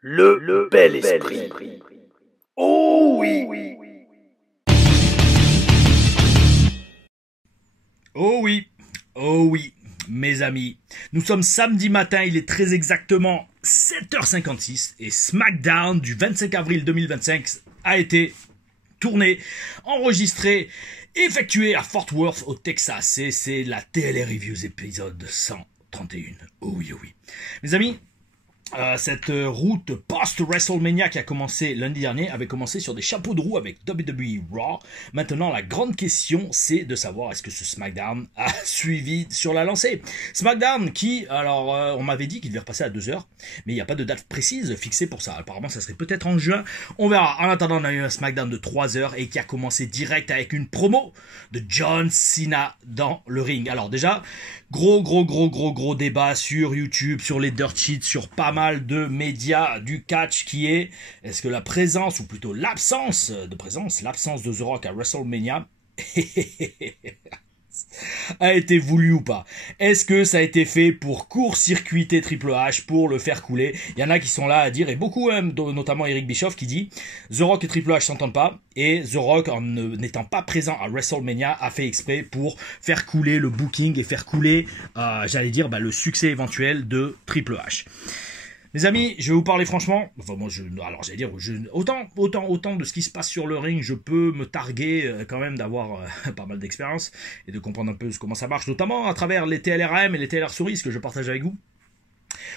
Le bel esprit. Oh oui. Oh oui, oh oui, mes amis. Nous sommes samedi matin, il est très exactement 7h56 et SmackDown du 25 avril 2025 a été tourné, enregistré, effectué à Fort Worth au Texas. Et c'est la TLR Reviews épisode 131. Oh oui, oh oui. Mes amis, cette route post-WrestleMania qui a commencé lundi dernier avait commencé sur des chapeaux de roue avec WWE Raw. Maintenant, la grande question, c'est de savoir est-ce que ce SmackDown a suivi sur la lancée. SmackDown qui, alors, on m'avait dit qu'il devait repasser à 2h, mais il n'y a pas de date précise fixée pour ça. Apparemment, ça serait peut-être en juin. On verra. En attendant, on a eu un SmackDown de 3h et qui a commencé direct avec une promo de John Cena dans le ring. Alors déjà, gros débat sur YouTube, sur les dirt sheets, sur pas mal de médias du catch qui est-ce que la présence, ou plutôt l'absence de The Rock à WrestleMania a été voulu ou pas? Est-ce que ça a été fait pour court-circuiter Triple H, pour le faire couler? Il y en a qui sont là à dire, et beaucoup, notamment Eric Bischoff, qui dit The Rock et Triple H s'entendent pas, et The Rock, en n'étant pas présent à WrestleMania, a fait exprès pour faire couler le booking et faire couler, le succès éventuel de Triple H. Les amis, je vais vous parler franchement. Enfin, moi, autant de ce qui se passe sur le ring, je peux me targuer quand même d'avoir pas mal d'expérience et de comprendre un peu comment ça marche, notamment à travers les TLRM et les TLR Souris que je partage avec vous.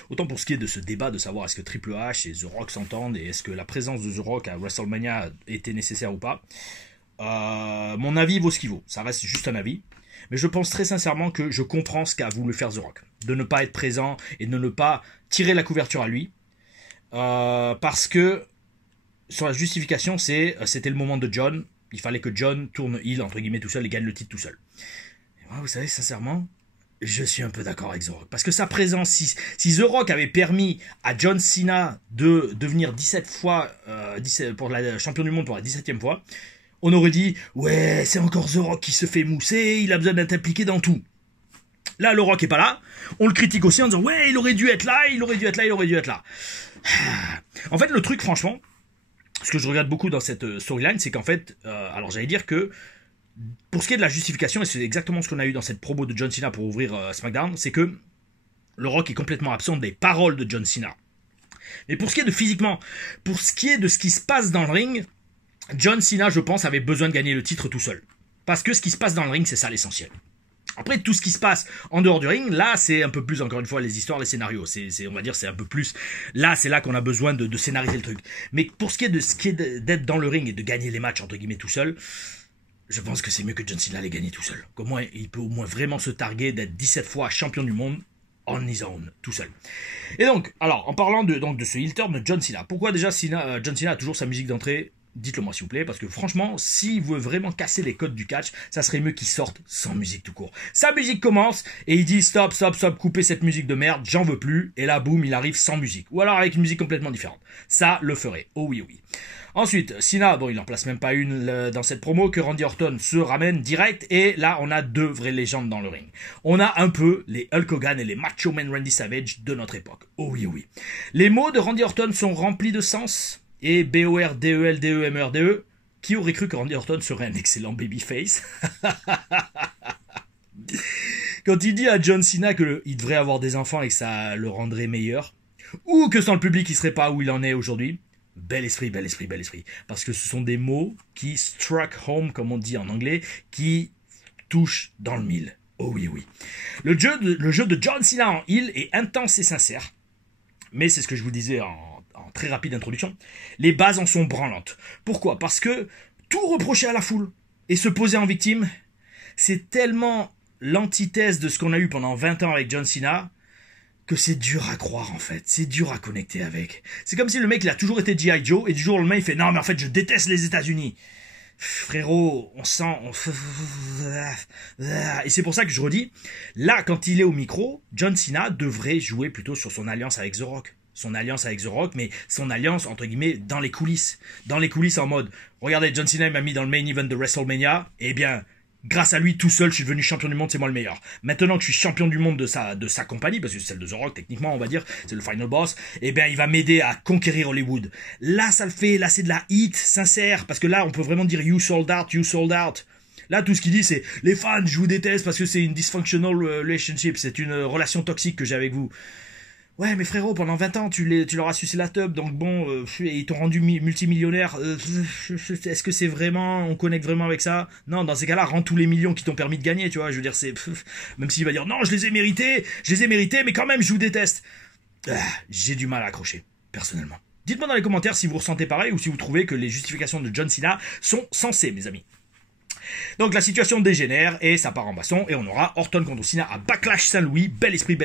Autant pour ce qui est de ce débat de savoir est-ce que Triple H et The Rock s'entendent et est-ce que la présence de The Rock à WrestleMania était nécessaire ou pas. Mon avis vaut ce qu'il vaut. Ça reste juste un avis. Mais je pense très sincèrement que je comprends ce qu'a voulu faire The Rock. De ne pas être présent et de ne pas tirer la couverture à lui. Parce que, sur la justification, c'était le moment de John. Il fallait que John tourne heel, entre guillemets, tout seul et gagne le titre tout seul. Et moi, vous savez, sincèrement, je suis un peu d'accord avec The Rock. Parce que sa présence, si The Rock avait permis à John Cena de devenir 17 fois pour la champion du monde pour la 17e fois, on aurait dit, ouais, c'est encore The Rock qui se fait mousser, il a besoin d'être impliqué dans tout. Là, le Rock est pas là. On le critique aussi en disant, ouais, il aurait dû être là. En fait, le truc, franchement, ce que je regarde beaucoup dans cette storyline, c'est qu'en fait, alors j'allais dire que, pour ce qui est de la justification, et c'est exactement ce qu'on a eu dans cette promo de John Cena pour ouvrir SmackDown, c'est que le Rock est complètement absent des paroles de John Cena. Mais pour ce qui est de physiquement, pour ce qui est de ce qui se passe dans le ring, John Cena, je pense, avait besoin de gagner le titre tout seul. Parce que ce qui se passe dans le ring, c'est ça l'essentiel. Après, tout ce qui se passe en dehors du ring, là, c'est un peu plus, encore une fois, les histoires, les scénarios. On va dire, c'est un peu plus... Là, c'est là qu'on a besoin de scénariser le truc. Mais pour ce qui est d'être dans le ring et de gagner les matchs, entre guillemets, tout seul, je pense que c'est mieux que John Cena les gagne tout seul. Qu'au moins, il peut au moins vraiment se targuer d'être 17 fois champion du monde on his own, tout seul. Et donc, alors, en parlant de ce heel turn de John Cena, pourquoi déjà John Cena a toujours sa musique d'entrée? Dites-le moi s'il vous plaît, parce que franchement, s'il veut vraiment casser les codes du catch, ça serait mieux qu'il sorte sans musique tout court. Sa musique commence, et il dit stop, coupez cette musique de merde, j'en veux plus, et là, boum, il arrive sans musique. Ou alors avec une musique complètement différente. Ça le ferait. Oh oui, oui. Ensuite, Cena, bon, il en place même pas une dans cette promo, que Randy Orton se ramène direct, et là, on a deux vraies légendes dans le ring. On a un peu les Hulk Hogan et les Macho Man Randy Savage de notre époque. Oh oui, oui. Les mots de Randy Orton sont remplis de sens, et BORDELDEMRDE, qui aurait cru que Randy Orton serait un excellent babyface? Quand il dit à John Cena qu'il devrait avoir des enfants et que ça le rendrait meilleur, ou que sans le public il serait pas où il en est aujourd'hui, bel esprit. Parce que ce sont des mots qui struck home, comme on dit en anglais, qui touchent dans le mille. Oh oui, oui. Le jeu de John Cena en heel est intense et sincère, mais c'est ce que je vous disais en très rapide introduction, les bases en sont branlantes. Pourquoi? Parce que tout reprocher à la foule et se poser en victime, c'est tellement l'antithèse de ce qu'on a eu pendant 20 ans avec John Cena que c'est dur à croire en fait, c'est dur à connecter avec. C'est comme si le mec il a toujours été G.I. Joe et du jour au lendemain il fait non mais en fait je déteste les États-Unis. Frérot, on sent... Et c'est pour ça que je redis, là quand il est au micro, John Cena devrait jouer plutôt sur son alliance avec The Rock. Son alliance avec The Rock, mais son alliance, entre guillemets, dans les coulisses. Dans les coulisses en mode, regardez, John Cena m'a mis dans le main event de WrestleMania, eh bien, Grâce à lui, tout seul, je suis devenu champion du monde, c'est moi le meilleur. Maintenant que je suis champion du monde de sa compagnie, parce que c'est celle de The Rock, techniquement, on va dire, c'est le final boss, eh bien, il va m'aider à conquérir Hollywood. Là, ça le fait, là, c'est de la hit, sincère, parce que là, on peut vraiment dire you sold out, you sold out. Là, tout ce qu'il dit, c'est les fans, je vous déteste parce que c'est une dysfunctional relationship, c'est une relation toxique que j'ai avec vous. Ouais, mais frérot, pendant 20 ans, tu leur as sucé la teub, donc bon, ils t'ont rendu multimillionnaire. Est-ce que c'est vraiment, on connecte vraiment avec ça? Non, dans ces cas-là, rends tous les millions qui t'ont permis de gagner, tu vois. Je veux dire, même s'il va dire, non, je les ai mérités, mais quand même, je vous déteste. J'ai du mal à accrocher, personnellement. Dites-moi dans les commentaires si vous ressentez pareil ou si vous trouvez que les justifications de John Cena sont sensées, mes amis. Donc la situation dégénère et ça part en baston et on aura Orton contre Cena à Backlash Saint-Louis. Bel esprit,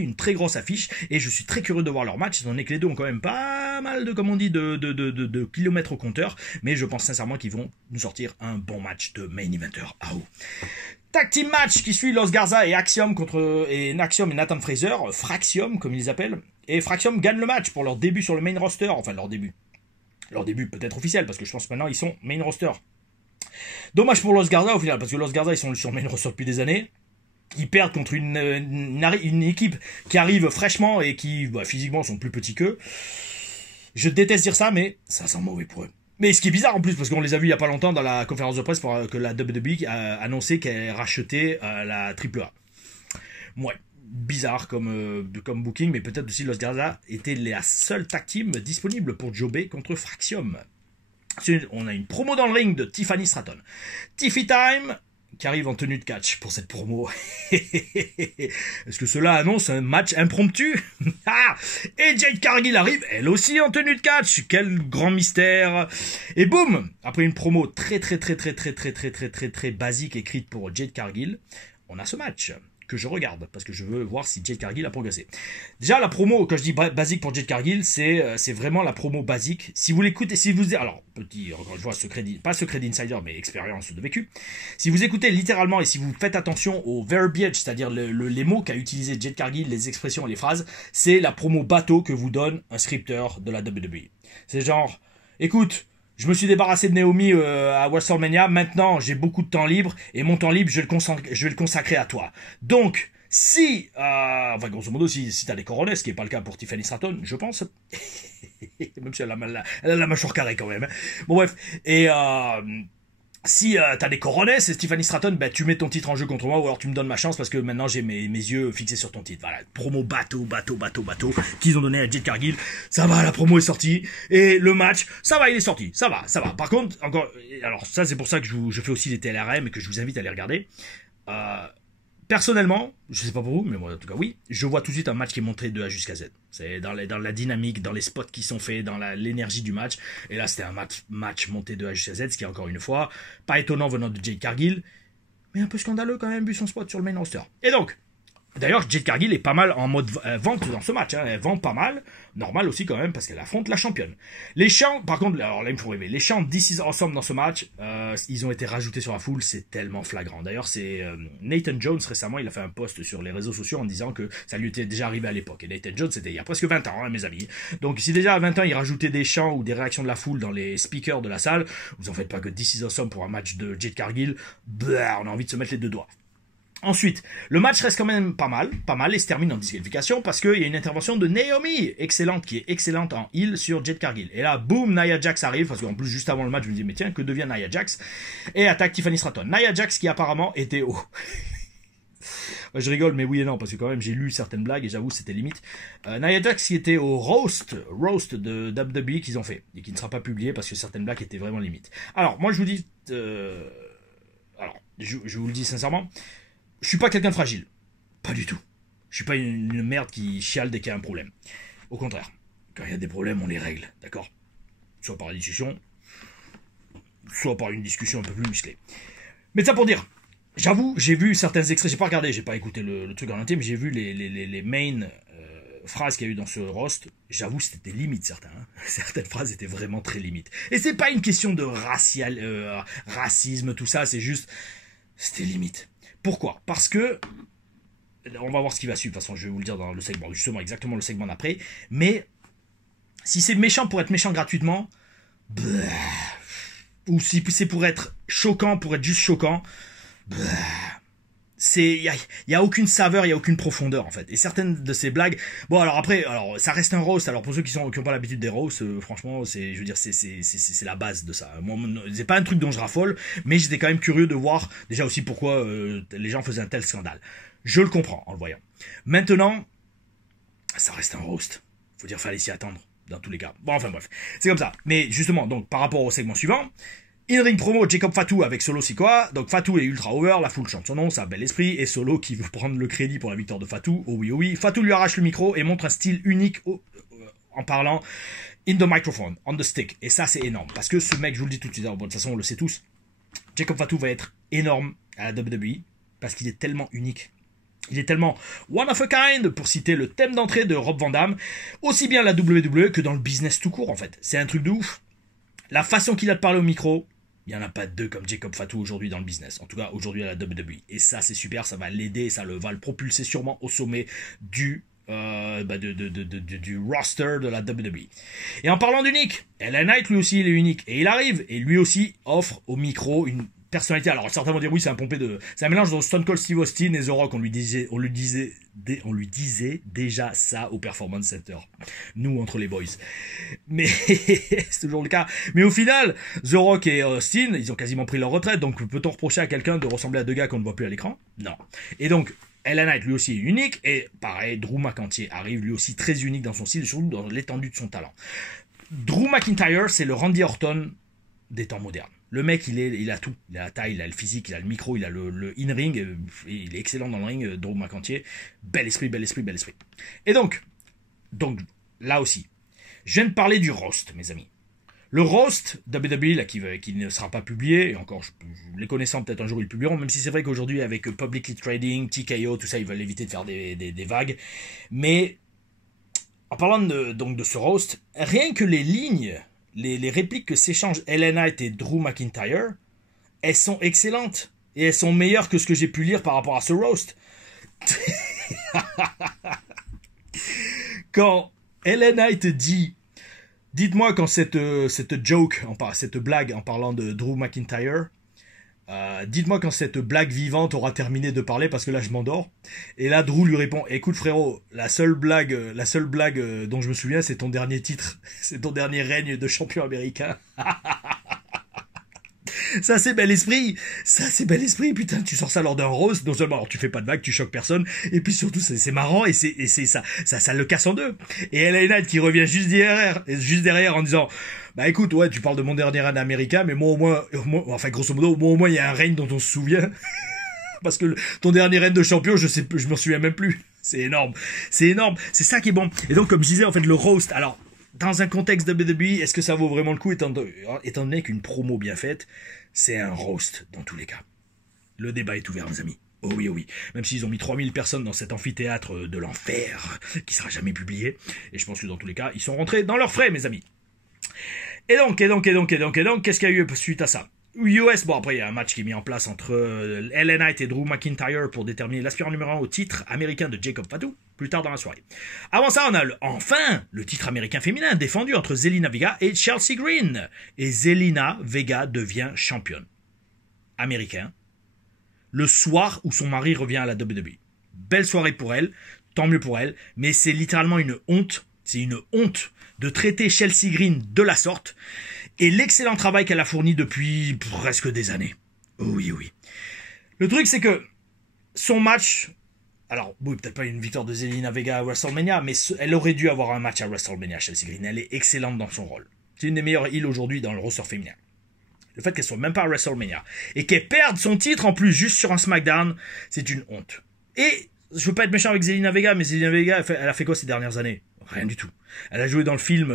une très grosse affiche et je suis très curieux de voir leur match étant donné que les deux ont quand même pas mal de, comme on dit, de kilomètres au compteur, mais je pense sincèrement qu'ils vont nous sortir un bon match de main eventer. Tag team match qui suit Los Garza et Axiom et Nathan Fraser, Fraxium comme ils les appellent, et Fraxium gagne le match pour leur début sur le main roster, enfin leur début peut-être officiel parce que je pense que maintenant ils sont main roster. Dommage pour Los Garza au final, parce que Los Garza ils sont sur main roster depuis des années. Ils perdent contre une équipe qui arrive fraîchement et qui physiquement sont plus petits qu'eux. Je déteste dire ça, mais ça sent mauvais pour eux. Mais ce qui est bizarre en plus, parce qu'on les a vus il y a pas longtemps dans la conférence de presse pour que la WWE a annoncé qu'elle rachetait la AAA. Ouais, bizarre comme booking, mais peut-être aussi Los Garza était la seule tag team disponible pour jobber contre Fraxium. On a une promo dans le ring de Tiffany Stratton. Tiffy Time, qui arrive en tenue de catch pour cette promo. Est-ce que cela annonce un match impromptu? Et Jade Cargill arrive, elle aussi en tenue de catch. Quel grand mystère. Et boum, après une promo très basique écrite pour Jade Cargill, on a ce match que je regarde, parce que je veux voir si Jade Cargill a progressé. Déjà, la promo, quand je dis basique pour Jade Cargill, c'est vraiment la promo basique. Si vous l'écoutez, alors, encore une fois, pas secret d'insider, mais expérience de vécu. Si vous écoutez littéralement et si vous faites attention au verbiage, c'est-à-dire les mots qu'a utilisé Jade Cargill, les expressions et les phrases, c'est la promo bateau que vous donne un scripteur de la WWE. C'est genre, écoute, je me suis débarrassé de Naomi à WrestleMania. Maintenant, j'ai beaucoup de temps libre. Et mon temps libre, je vais le consacrer à toi. Donc, si... grosso modo, si t'as des coronets, ce qui n'est pas le cas pour Tiffany Stratton, je pense. Même si elle a la mâchoire carrée quand même. Bon, bref. Et... si t'as des coronets, c'est Tiffany Stratton, tu mets ton titre en jeu contre moi ou alors tu me donnes ma chance parce que maintenant j'ai mes yeux fixés sur ton titre. Voilà, promo bateau qu'ils ont donné à Jade Cargill. Ça va, la promo est sortie. Et le match, ça va, il est sorti. Ça va. Par contre, alors ça c'est pour ça que je fais aussi des TLRM et que je vous invite à les regarder. Personnellement, je sais pas pour vous, mais moi en tout cas oui, je vois tout de suite un match qui est montré de A jusqu'à Z. C'est dans la dynamique, dans les spots qui sont faits, dans l'énergie du match. Et là, c'était un match monté de A jusqu'à Z, ce qui est encore une fois pas étonnant venant de Jade Cargill, mais un peu scandaleux quand même vu son spot sur le main roster. Et donc, d'ailleurs, Jade Cargill est pas mal en mode vente dans ce match. Elle vend pas mal. Normal aussi quand même parce qu'elle affronte la championne. Les chants, par contre, alors là il me faut rêver. Les chants This is awesome dans ce match, ils ont été rajoutés sur la foule. C'est tellement flagrant. D'ailleurs, c'est Nathan Jones récemment, il a fait un post sur les réseaux sociaux en disant que ça lui était déjà arrivé à l'époque. Et Nathan Jones, c'était il y a presque 20 ans, hein, mes amis. Donc si déjà à 20 ans, il rajoutait des chants ou des réactions de la foule dans les speakers de la salle, vous en faites pas que This is awesome pour un match de Jade Cargill. On a envie de se mettre les deux doigts. Ensuite, le match reste quand même pas mal et se termine en disqualification parce qu'il y a une intervention de Naomi, qui est excellente en heel sur Jade Cargill. Et là, boum, Nia Jax arrive, parce qu'en plus, juste avant le match, je me dis, mais tiens, que devient Nia Jax? Et attaque Tiffany Stratton. Nia Jax qui apparemment était au... Je rigole, mais oui et non, parce que quand même, j'ai lu certaines blagues et j'avoue, c'était limite. Nia Jax qui était au roast de WWE qu'ils ont fait, et qui ne sera pas publié parce que certaines blagues étaient vraiment limites. Alors, moi, je vous dis... je vous le dis sincèrement... Je suis pas quelqu'un de fragile. Pas du tout. Je suis pas une merde qui chiale dès qu'il y a un problème. Au contraire. Quand il y a des problèmes, on les règle. D'accord? Soit par la discussion, soit par une discussion un peu plus musclée. Mais ça pour dire, j'avoue, j'ai vu certains extraits, j'ai pas regardé, j'ai pas écouté le truc en entier, mais j'ai vu les main phrases qu'il y a eu dans ce roast. J'avoue, c'était limite certains. Hein. Certaines phrases étaient vraiment très limites. Et c'est pas une question de racisme, tout ça, c'est juste... C'était limite. Pourquoi? Parce que, on va voir ce qui va suivre, de toute façon je vais vous le dire dans le segment, justement exactement le segment d'après, mais si c'est méchant pour être méchant gratuitement, ou si c'est pour être choquant, pour être juste choquant, il y a aucune saveur, il y a aucune profondeur en fait. Et certaines de ces blagues, bon alors après, alors ça reste un roast. Alors pour ceux qui ont pas l'habitude des roasts, franchement, c'est, je veux dire, c'est la base de ça. Moi, c'est pas un truc dont je raffole, mais j'étais quand même curieux de voir déjà aussi pourquoi les gens faisaient un tel scandale. Je le comprends en le voyant. Maintenant, ça reste un roast. Faut dire, fallait s'y attendre dans tous les cas. Bon, enfin bref, c'est comme ça. Mais justement, donc par rapport au segment suivant. In-ring promo, Jacob Fatu avec Solo Sikoa. Donc Fatu est ultra over, la foule chante son nom, ça a bel esprit. Et Solo qui veut prendre le crédit pour la victoire de Fatu. Oh oui, oh oui. Fatu lui arrache le micro et montre un style unique en parlant in the microphone, on the stick. Et ça, c'est énorme. Parce que ce mec, je vous le dis tout de suite, bon, de toute façon, on le sait tous, Jacob Fatu va être énorme à la WWE parce qu'il est tellement unique. Il est tellement one of a kind, pour citer le thème d'entrée de Rob Van Dam, aussi bien à la WWE que dans le business tout court, en fait. C'est un truc de ouf. La façon qu'il a de parler au micro, il n'y en a pas deux comme Jacob Fatu aujourd'hui dans le business. En tout cas, aujourd'hui à la WWE. Et ça, c'est super, ça va l'aider, ça va le propulser sûrement au sommet du roster de la WWE. Et en parlant d'unique, LA Knight, lui aussi, il est unique. Et il arrive, et lui aussi offre au micro une personnalité. Alors certains vont dire oui, c'est un mélange de Stone Cold Steve Austin et The Rock. On lui disait déjà ça au Performance Center. Nous entre les boys. Mais c'est toujours le cas. Mais au final, The Rock et Austin, ils ont quasiment pris leur retraite. Donc peut-on reprocher à quelqu'un de ressembler à deux gars qu'on ne voit plus à l'écran? Non. Et donc LA Knight lui aussi est unique. Et pareil, Drew McIntyre arrive lui aussi très unique dans son style, surtout dans l'étendue de son talent. Drew McIntyre, c'est le Randy Orton des temps modernes. Le mec, il a tout. Il a la taille, il a le physique, il a le micro, il a le in-ring. Il est excellent dans le ring, Drew McIntyre. Bel esprit, bel esprit, bel esprit. Et donc, là aussi, je viens de parler du roast, mes amis. Le roast WWE, là, qui ne sera pas publié, et encore, les connaissant, peut-être un jour ils le publieront, même si c'est vrai qu'aujourd'hui, avec Publicly Trading, TKO, tout ça, ils veulent éviter de faire des vagues. Mais, en parlant de ce roast, rien que les lignes, les répliques que s'échangent LA Knight et Drew McIntyre, elles sont excellentes. Et elles sont meilleures que ce que j'ai pu lire par rapport à ce roast. Quand LA Knight dit « Dites-moi quand cette joke, cette blague en parlant de Drew McIntyre, dites-moi quand cette blague vivante aura terminé de parler parce que là je m'endors. » Et là Drew lui répond « Écoute frérot, la seule blague dont je me souviens c'est ton dernier titre, c'est ton dernier règne de champion américain. » Ça c'est bel esprit, putain, tu sors ça lors d'un roast, non seulement alors tu fais pas de vague, tu choques personne, et puis surtout c'est marrant et c'est ça le casse en deux. Et LA Knight qui revient juste derrière en disant bah écoute, ouais, tu parles de mon dernier règne américain, mais moi au moins, enfin grosso modo, moi au moins il y a un règne dont on se souvient. Parce que ton dernier règne de champion, je m'en souviens même plus. C'est énorme, c'est ça qui est bon. Et donc comme je disais en fait le roast, alors dans un contexte de WWE, est-ce que ça vaut vraiment le coup étant donné qu'une promo bien faite, c'est un roast dans tous les cas. Le débat est ouvert, mes amis. Oh oui, oh oui. Même s'ils ont mis 3000 personnes dans cet amphithéâtre de l'enfer, qui sera jamais publié. Et je pense que dans tous les cas, ils sont rentrés dans leurs frais, mes amis. Et donc, qu'est-ce qu'il y a eu suite à ça? US, bon après il y a un match qui est mis en place entre LA Knight et Drew McIntyre pour déterminer l'aspirant numéro 1 au titre américain de Jacob Fatu, plus tard dans la soirée. Avant ça, on a enfin le titre américain féminin défendu entre Zelina Vega et Chelsea Green. Et Zelina Vega devient championne américaine le soir où son mari revient à la WWE. Belle soirée pour elle, tant mieux pour elle, mais c'est littéralement une honte, de traiter Chelsea Green de la sorte. Et l'excellent travail qu'elle a fourni depuis presque des années. Oh oui, oui. Le truc, c'est que son match... Alors, oui, peut-être pas une victoire de Zelina Vega à WrestleMania, mais elle aurait dû avoir un match à WrestleMania, Chelsea Green. Elle est excellente dans son rôle. C'est une des meilleures heels aujourd'hui dans le roster féminin. Le fait qu'elle soit même pas à WrestleMania et qu'elle perde son titre en plus juste sur un SmackDown, c'est une honte. Et je veux pas être méchant avec Zelina Vega, mais Zelina Vega, elle a fait quoi ces dernières années? Rien du tout. Elle a joué dans le film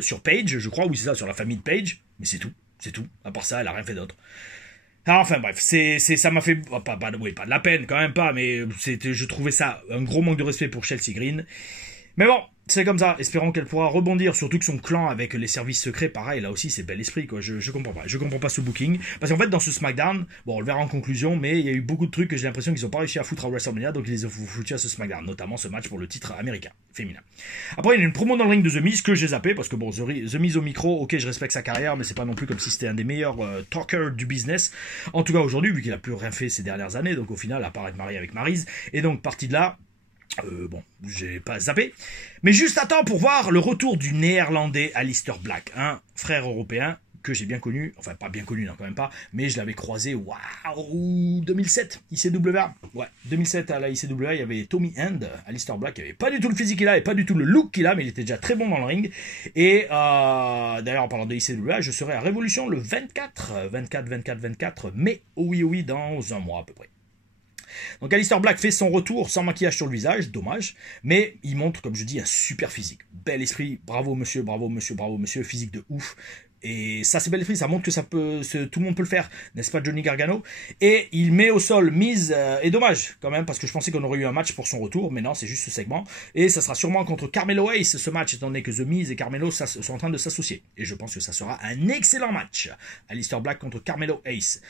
sur Paige, je crois, oui c'est ça, sur la famille de Paige, mais c'est tout. À part ça, elle a rien fait d'autre. Alors, enfin bref, ça m'a fait pas de la peine quand même pas, mais je trouvais ça un gros manque de respect pour Chelsea Green. Mais bon, c'est comme ça, espérons qu'elle pourra rebondir, surtout que son clan avec les services secrets, pareil, là aussi c'est bel esprit, quoi. Je comprends pas ce booking. Parce qu'en fait, dans ce SmackDown, bon, on le verra en conclusion, mais il y a eu beaucoup de trucs que j'ai l'impression qu'ils ont pas réussi à foutre à WrestleMania, donc ils les ont foutus à ce SmackDown, notamment ce match pour le titre américain, féminin. Après, il y a une promo dans le ring de The Miz que j'ai zappé, parce que bon, The Miz au micro, ok, je respecte sa carrière, mais c'est pas non plus comme si c'était un des meilleurs talkers du business. En tout cas, aujourd'hui, vu qu'il a plus rien fait ces dernières années, donc au final, à part être marié avec Maryse, et donc parti de là, bon, j'ai pas zappé. Mais juste à temps pour voir le retour du néerlandais Aleister Black, un frère européen que j'ai bien connu, enfin pas bien connu, non quand même pas, mais je l'avais croisé, waouh, 2007, ICWA. Ouais, 2007 à la ICWA, il y avait Tommy End, Aleister Black, qui avait pas du tout le physique qu'il a et pas du tout le look qu'il a, mais il était déjà très bon dans le ring. Et d'ailleurs, en parlant de ICWA, je serai à Révolution le 24 mai, oui, dans un mois à peu près. Donc Aleister Black fait son retour sans maquillage sur le visage, dommage, mais il montre, comme je dis, un super physique. Bel esprit, bravo monsieur, physique de ouf. Et ça, c'est bel esprit, ça montre que tout le monde peut le faire, n'est-ce pas, Johnny Gargano? Et il met au sol Miz, et dommage, quand même, parce que je pensais qu'on aurait eu un match pour son retour, mais non, c'est juste ce segment. Et ça sera sûrement contre Carmelo Hayes, ce match, étant donné que The Miz et Carmelo sont en train de s'associer. Et je pense que ça sera un excellent match. Aleister Black contre Carmelo Hayes.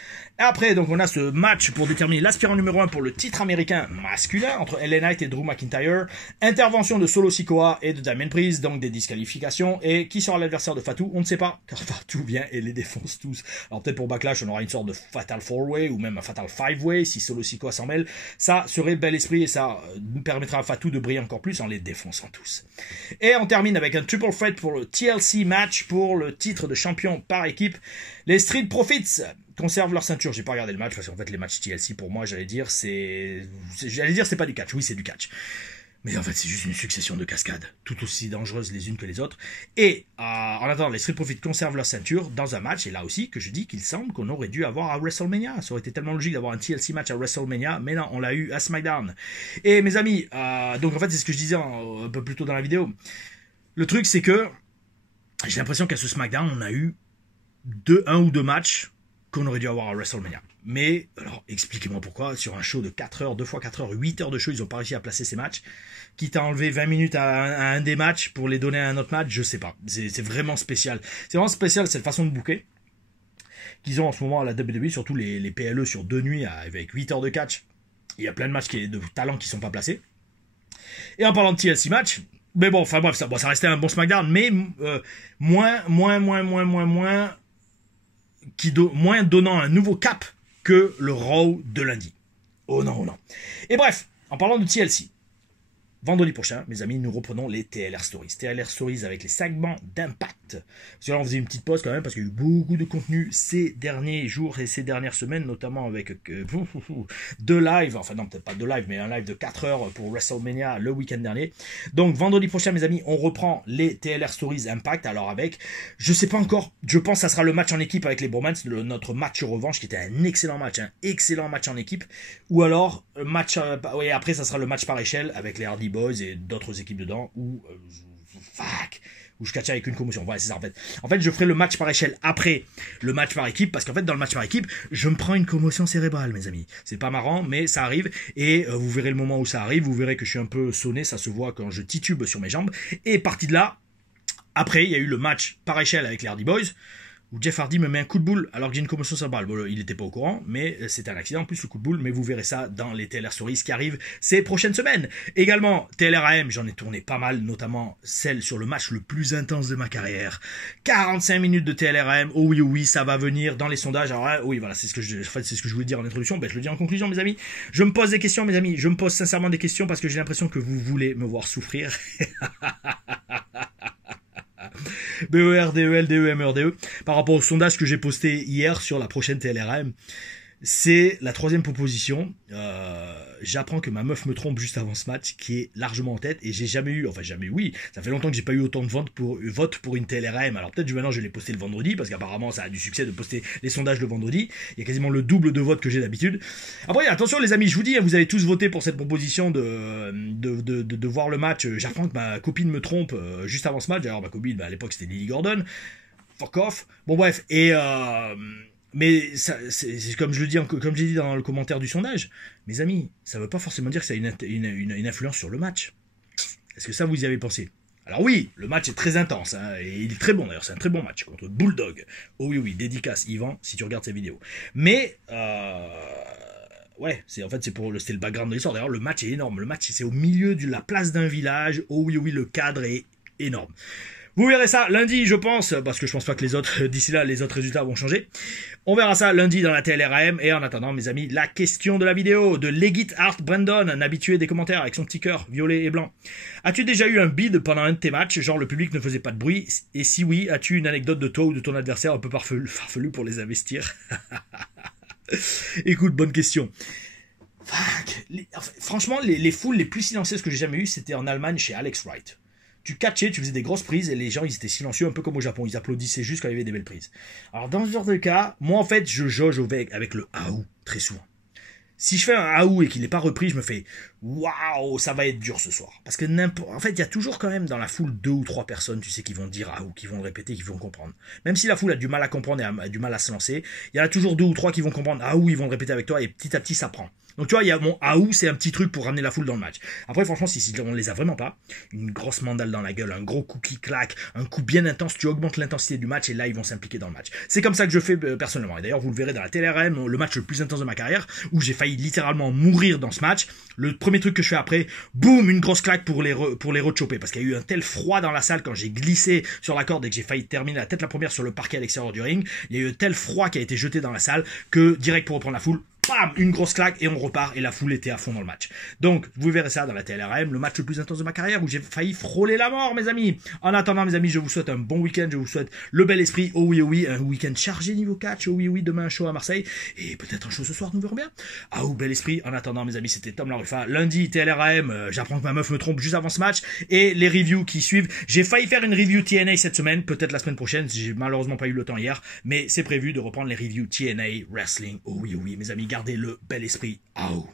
Et après, donc, on a ce match pour déterminer l'aspirant numéro 1 pour le titre américain masculin, entre LA Knight et Drew McIntyre. Intervention de Solo Sikoa et de Damien Priest, donc des disqualifications. Et qui sera l'adversaire de Fatou? On ne sait pas, car Fatou vient et les défonce tous. Alors peut-être pour Backlash, on aura une sorte de Fatal 4-Way ou même un Fatal 5-Way si Solo Sikoa s'en mêle. Ça serait bel esprit et ça nous permettra à Fatou de briller encore plus en les défonçant tous. Et on termine avec un triple threat pour le TLC match pour le titre de champion par équipe. Les Street Profits conservent leur ceinture. J'ai pas regardé le match parce qu'en fait les matchs TLC pour moi, j'allais dire c'est pas du catch. Oui, c'est du catch. Mais en fait, c'est juste une succession de cascades, tout aussi dangereuses les unes que les autres. Et en attendant, les Street Profits conservent leur ceinture dans un match, et là aussi, que je dis qu'il semble qu'on aurait dû avoir à WrestleMania. Ça aurait été tellement logique d'avoir un TLC match à WrestleMania, mais non, on l'a eu à SmackDown. Et mes amis, donc en fait, c'est ce que je disais un peu plus tôt dans la vidéo. Le truc, c'est que j'ai l'impression qu'à ce SmackDown, on a eu un ou deux matchs qu'on aurait dû avoir à WrestleMania. Mais, alors, expliquez-moi pourquoi, sur un show de 4 heures, 2 fois 4 heures, 8 heures de show, ils ont pas réussi à placer ces matchs. Quitte à enlever 20 minutes à un des matchs pour les donner à un autre match, je sais pas. C'est vraiment spécial. C'est vraiment spécial, cette façon de booker qu'ils ont en ce moment à la WWE, surtout les PLE sur 2 nuits avec 8 heures de catch. Il y a plein de matchs de talents qui sont pas placés. Et en parlant de TLC match, mais bon, enfin bref, ça restait un bon SmackDown, mais moins donnant un nouveau cap que le Raw de lundi. Oh non, oh non. Et bref, en parlant de TLC, vendredi prochain, mes amis, nous reprenons les TLR Stories. TLR Stories avec les segments d'impact. Parce que là, on faisait une petite pause quand même, parce qu'il y a eu beaucoup de contenu ces derniers jours et ces dernières semaines, notamment avec deux lives, enfin non, peut-être pas deux lives, mais un live de 4 heures pour WrestleMania le week-end dernier. Donc, vendredi prochain, mes amis, on reprend les TLR Stories Impact. Alors avec, je sais pas encore, je pense que ça sera le match en équipe avec les Bromans, notre match revanche, qui était un excellent match en équipe. Ou alors, après, ça sera le match par échelle avec les Hardy Boys et d'autres équipes dedans, où je catchais avec une commotion. Voilà, c'est ça en fait. En fait, je ferai le match par échelle après le match par équipe, parce qu'en fait, dans le match par équipe, je me prends une commotion cérébrale, mes amis. C'est pas marrant, mais ça arrive, et vous verrez le moment où ça arrive, vous verrez que je suis un peu sonné, ça se voit quand je titube sur mes jambes, et parti de là, après, il y a eu le match par échelle avec les Hardy Boys, où Jeff Hardy me met un coup de boule alors que j'ai une commotion cérébrale. Bon, il n'était pas au courant, mais c'était un accident en plus, le coup de boule, mais vous verrez ça dans les TLR Stories qui arrivent ces prochaines semaines. Également, TLRAM, j'en ai tourné pas mal, notamment celle sur le match le plus intense de ma carrière. 45 minutes de TLRAM, oh oui, ça va venir dans les sondages. Alors là, oui, voilà, c'est ce que je voulais dire en introduction, je le dis en conclusion, mes amis. Je me pose des questions, mes amis, je me pose sincèrement des questions parce que j'ai l'impression que vous voulez me voir souffrir. BERDELDEMRDE par rapport au sondage que j'ai posté hier sur la prochaine TLRM. C'est la 3e proposition. J'apprends que ma meuf me trompe juste avant ce match, qui est largement en tête, et j'ai jamais eu, oui, ça fait longtemps que j'ai pas eu autant de votes pour une TLRM. Alors peut-être maintenant je l'ai posté le vendredi, parce qu'apparemment ça a du succès de poster les sondages le vendredi. Il y a quasiment le double de votes que j'ai d'habitude. Après, attention les amis, je vous dis, vous avez tous voté pour cette proposition de voir le match. J'apprends que ma copine me trompe juste avant ce match. D'ailleurs, ma copine, à l'époque c'était Lily Gordon. Fuck off. Bon bref, mais ça, c'est comme j'ai dit dans le commentaire du sondage, mes amis, ça veut pas forcément dire que ça a une influence sur le match. Est-ce que ça, vous y avez pensé? Alors oui, le match est très intense, hein, et il est très bon d'ailleurs, c'est un très bon match contre Bulldog. Oh oui, oui, dédicace Yvan, si tu regardes ces vidéos. Mais, ouais, c'était le background de l'histoire. D'ailleurs, le match est énorme. Le match, c'est au milieu de la place d'un village. Oh oui, oui, le cadre est énorme. Vous verrez ça lundi, je pense, parce que je pense pas que les autres, d'ici là, les autres résultats vont changer. On verra ça lundi dans la TLRAM. Et en attendant, mes amis, la question de la vidéo de Legit Art Brandon, un habitué des commentaires avec son petit cœur violet et blanc. As-tu déjà eu un bid pendant un de tes matchs, genre le public ne faisait pas de bruit? Et si oui, as-tu une anecdote de toi ou de ton adversaire un peu farfelu pour les investir? Écoute, bonne question. Franchement, les foules les plus silencieuses que j'ai jamais eues, c'était en Allemagne chez Alex Wright. Tu catchais, tu faisais des grosses prises et les gens ils étaient silencieux, un peu comme au Japon, ils applaudissaient juste quand il y avait des belles prises. Alors dans ce genre de cas, moi en fait je jauge avec le AOU très souvent. Si je fais un AOU et qu'il n'est pas repris, je me fais waouh, ça va être dur ce soir. Parce que en fait, il y a toujours quand même dans la foule 2 ou 3 personnes, tu sais, qui vont dire AOU, qui vont le répéter, qui vont comprendre. Même si la foule a du mal à comprendre et a du mal à se lancer, il y en a toujours 2 ou 3 qui vont comprendre AOU, ils vont le répéter avec toi et petit à petit ça prend. Donc tu vois, il y a mon AOU, c'est un petit truc pour ramener la foule dans le match. Après, franchement, si on les a vraiment pas, une grosse mandale dans la gueule, un gros coup qui claque, un coup bien intense, tu augmentes l'intensité du match et là, ils vont s'impliquer dans le match. C'est comme ça que je fais personnellement. Et d'ailleurs, vous le verrez dans la TLRM, le match le plus intense de ma carrière, où j'ai failli littéralement mourir dans ce match. Le premier truc que je fais après, boum, une grosse claque pour les rechoper. Parce qu'il y a eu un tel froid dans la salle quand j'ai glissé sur la corde et que j'ai failli terminer la tête la première sur le parquet à l'extérieur du ring. Il y a eu un tel froid qui a été jeté dans la salle que direct pour reprendre la foule, bam, une grosse claque et on repart et la foule était à fond dans le match. Donc, vous verrez ça dans la TLRM, le match le plus intense de ma carrière où j'ai failli frôler la mort, mes amis. En attendant, mes amis, je vous souhaite un bon week-end, je vous souhaite le bel esprit, oh oui, oh oui, un week-end chargé niveau catch, oh oui, oui, demain un show à Marseille et peut-être un show ce soir, nous verrons bien. Ah oh, bel esprit. En attendant, mes amis, c'était Tom Larufa. Lundi, TLRM, j'apprends que ma meuf me trompe juste avant ce match et les reviews qui suivent. J'ai failli faire une review TNA cette semaine, peut-être la semaine prochaine, j'ai malheureusement pas eu le temps hier, mais c'est prévu de reprendre les reviews TNA Wrestling. Oh oui, mes amis, gardez le bel esprit. Ah oh.